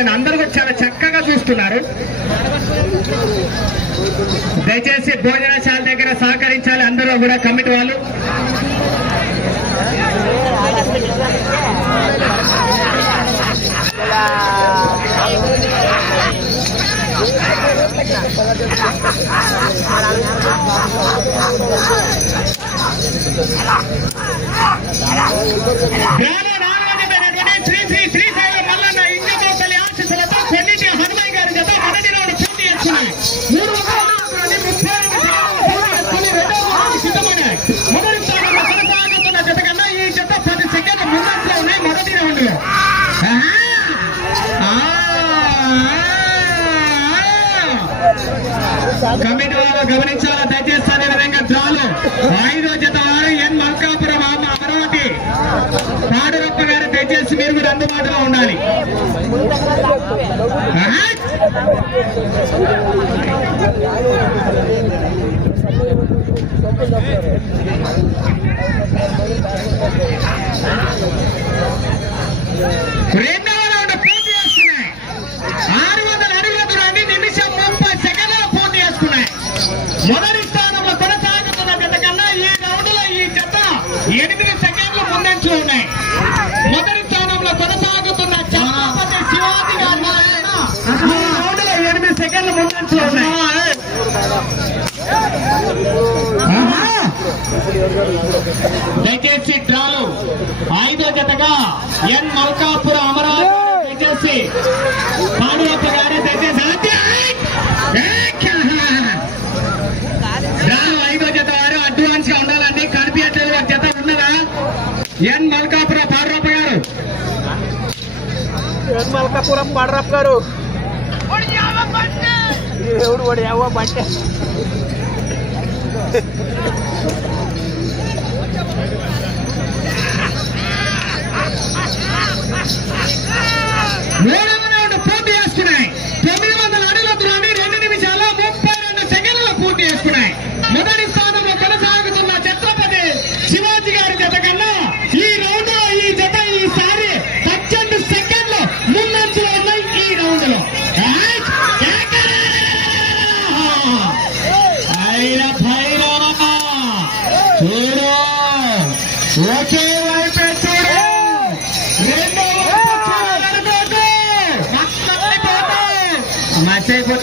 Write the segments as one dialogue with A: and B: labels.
A: చూడండి అందరూ కూడా చాలా చక్కగా చూస్తున్నారు. దయచేసి భోజనశాల దగ్గర సహకరించాలి. అందరూ కూడా కమిటీ గమనించాలా? దయచేసి అనే విధంగా డ్రాలు ఐదో జత వారు ఎన్ మల్కాపురం అమ్మ అమరావతి. పాడురప్ప గారు దయచేసి మీరు కూడా అందుబాటులో ఉండాలి. ఆహా! దయచేసి డ్రాలు ఐదో జతగా ఎన్ మల్కాపుర అమరావతి దయచేసి పాడురప్ప గారి దయచేసి డ్రాలు ఐదో జత వారు అడ్వాన్స్గా ఉండాలండి. కనిపించట్లేదు. ఒక జత ఉన్నదా? ఎన్ మల్కాపుర పాడురప్ప గారు.
B: ఎన్ మల్కాపురం పడరప్ గారు. ఈ దేవుడు వాడు? యావ బంటే
A: మూడు రౌండ్ పూర్తి చేసుకున్నాయి. తొమ్మిది వందల అడుగుల దూరాన్ని రెండు నిమిషాల ముప్పై రెండు సెకండ్లు పూర్తి చేసుకున్నాయి. మొదటి స్థానంలో కొనసాగుతున్న ఛత్రపతి శివాజీ గారి జత కన్నా ఈ రౌండ్లో ఈ జత ఈసారి పద్దెనిమిది సెకండ్లు ముందంచులో ఉన్నాయి ఈ రౌండ్లో ఏయ్! చూడు! ఒకే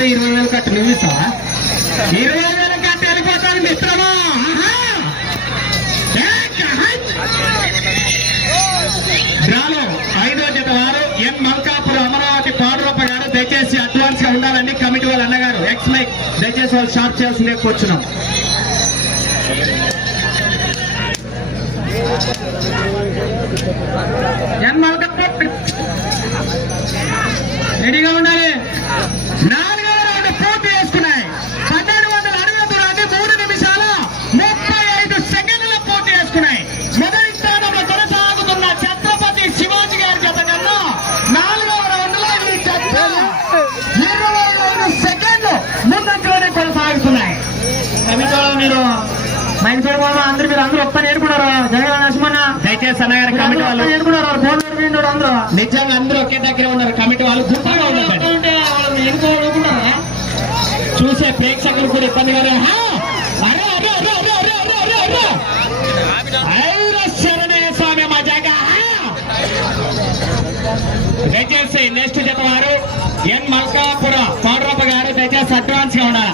A: ఇరవై వేలు కట్టు నువ్వు ఇస్తావా? ఇరవై వేలు కట్టి వెళ్ళిపోతాను మిత్రమా? ఆహా! ఐదో జత వారు ఎన్ మల్కాపురం అమరావతి పాడురప్ప గారు దయచేసి అడ్వాన్స్గా ఉండాలండి. కమిటీ వాళ్ళ అన్నగారు ఎక్స్ మైక్ దయచేసి వాళ్ళు షార్ప్ చేయాల్సి కూర్చున్నాం. ఎన్ మల్కాపురం? రెడీగా ఉండాలి. నా బాబా అందరు మీరు అందరూ ఒక్క నేర్పుకున్నారు జగన్ నరసింహన్న. దయచేసి అన్నగారు కమిటీ వాళ్ళు. నేర్పుకున్నారు ఫోన్ నేర్పించాడు అందరూ. నిజంగా అందరూ ఒకే దగ్గర ఉన్నారు. కమిటీ వాళ్ళు గుంపుగా చూసే ప్రేక్షకులు కూడా ఇబ్బంది! అరే అరే అరే అరే అరే అరే అరే అరే! ఐర శరణయ్య స్వామి మజాగా హా! దయచేసి నెక్స్ట్ జత వారు ఎన్ మల్కాపుర పౌడ్రప్ప గారు దయచేసి అడ్వాన్స్గా ఉండాలి.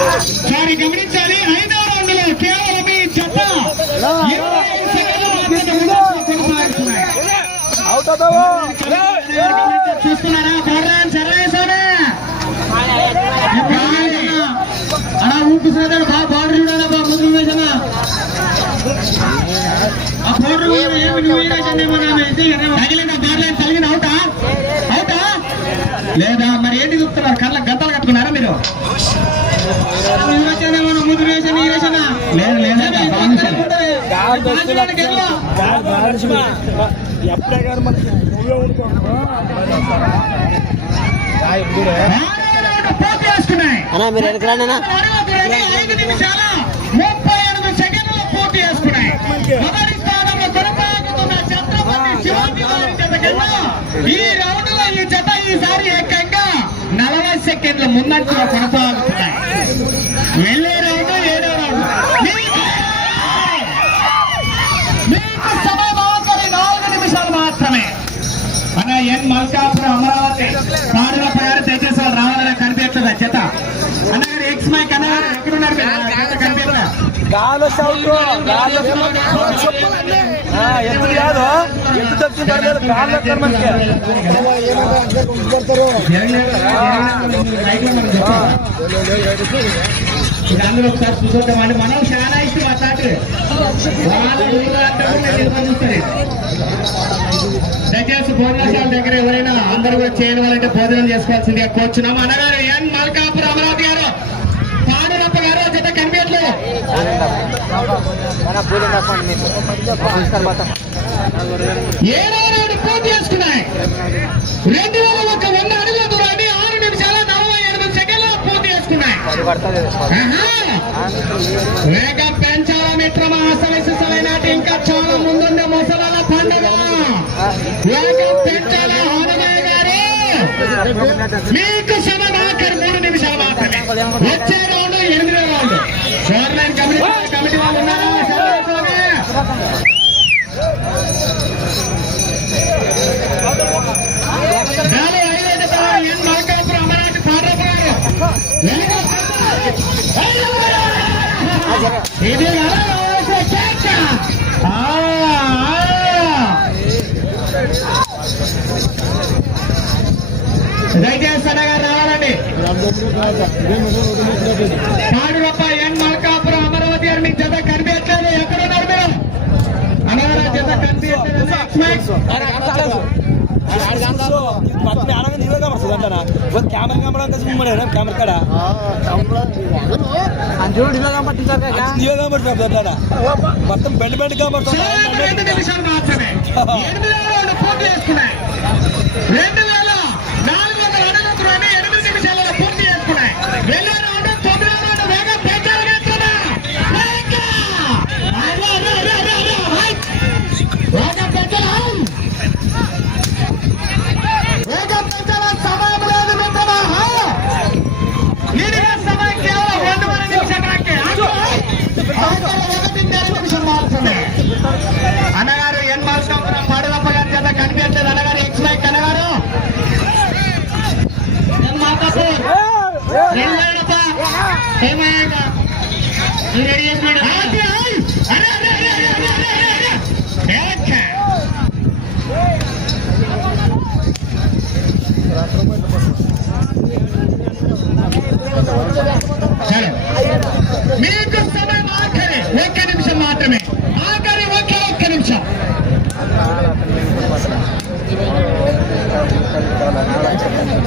A: దాన్ని గమనించాలి. ఐదవ రౌండ్లో కేవలం ఈ జత. చూస్తున్నారా? బోర్రాన్ సర్వేశ్వరే అలా ఊపి సోదరు బాగా బోర్డర్ చూడాలా ముందు వేసానా ఆ బోర్డర్ ఏమి నువ్వు వేసేదేమో తగిలిన బోర్లేదు అవుతా అవుతా లేదా మరి ఏంటి చూస్తున్నారు కళ్ళ గంటలు కట్టుకున్నారా మీరు?
B: ఎప్పుడే కానీ మనకి నువ్వే
C: అన్నా మీరు
A: ఐదు నిమిషాల ముప్పై ఎనిమిది సెకండ్లు పూర్తి చేసుకున్నాయి మొదటి స్థానంలో కొనసాగుతున్న ఛత్రపతి శివాజీ వారి జత కన్నా ఈ రౌండ్లో ఈ జత ఈసారి ఏకంగా నలభై సెకండ్ల ముందంజలో ఎన్ మల్కాపురం అమరావతి పాడుల ప్రయాణం దయచేసి వాళ్ళు రావాలని కనిపించదా జత. అన్నగారు ఎక్స్ మైక్ అన్నగారు ఎక్కడున్నారు? ఆ కనిపించదా
B: గాలి సౌండ్ గాలి ఎత్తు కాదు ఎత్తు తప్పుతుంటారు లేదు గాలి వస్తారు మనకి
A: ఇది అందరూ ఒకసారి చూసొద్దామండి మనం చాలా ఇష్టం వాళ్ళ ఊరు నేను ఇవ్వను చూస్తాను. దయచేసి భోజనశాల దగ్గర ఎవరైనా అందరూ కూడా చేయడం భోజనం చేసుకోవాల్సిందిగా కోరుచున్నాం. అన్నగారు ఎన్ మల్కాపురం అమరావతి గారు పాడురప్ప గారు ఆ జత కనిపించట్లేదు ఏడో రౌండ్ పూర్తి చేసుకున్నాయి. రెండు వేల ఒక వంద అడుగుల దూరాన్ని ఆరు నిమిషాల నలభై ఎనిమిది సెకండ్ల పూర్తి చేసుకున్నాయి. ఆహా! అసలు ఇంకా చాలా ముందుండే ముసలాల పండుగ వేగం పెంచాలా హనుమయ్య గారు మీకు సమయం మూడు నిమిషాలు మాత్రమే వచ్చే రౌండ్ ఎనిమిది రౌండ్ గవర్నమెంట్ కమిటీ కమిటీ వాళ్ళు ఉన్నారా సర్వేశ్వరమే? అమరావతి ఇది పాడురప్ప ఎన్ మల్కాపురం అమరావతి గారు మీకు జత కనిపించలేదు ఎక్కడున్నారు మీరు? అన్నగారు జత ఏమయ్యాక?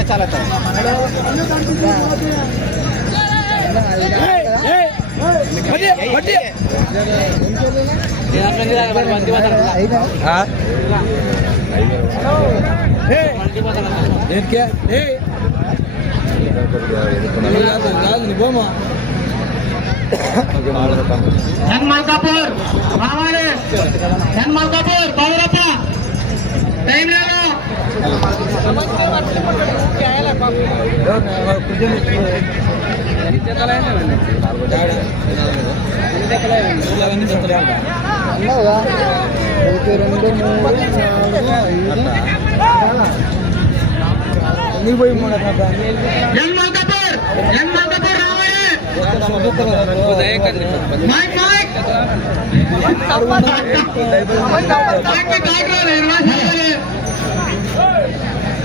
B: ఎట్లా చాలా
A: ఎన్ మల్కాపూర్ రావాలి. ఎన్ మల్కాపూర్ పౌరప్ప టైం లేదు.
B: నీకు పోయి మూడు
A: ఎన్ మల్కాపూర్ ఎన్ మల్కాపూర్ రావాలి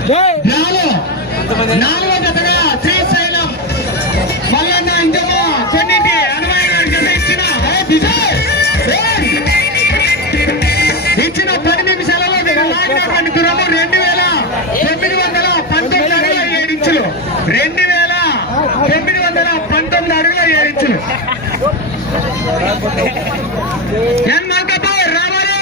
A: నాలుగో. జతగా శ్రీశైలం మల్లన్న ఇంజమ్మ చెన్నింటి హనుమాన్ గారి జత ఇచ్చిన! ఇచ్చిన పది నిమిషాలలో లాగినటువంటి దూరము రెండు వేల తొమ్మిది వందల పంతొమ్మిది అడుగుల ఏడు ఇంచులు. రెండు వేల తొమ్మిది వందల పంతొమ్మిది అడుగుల ఏడు ఇంచులు. ఎన్ మల్కపూర్ రావాలి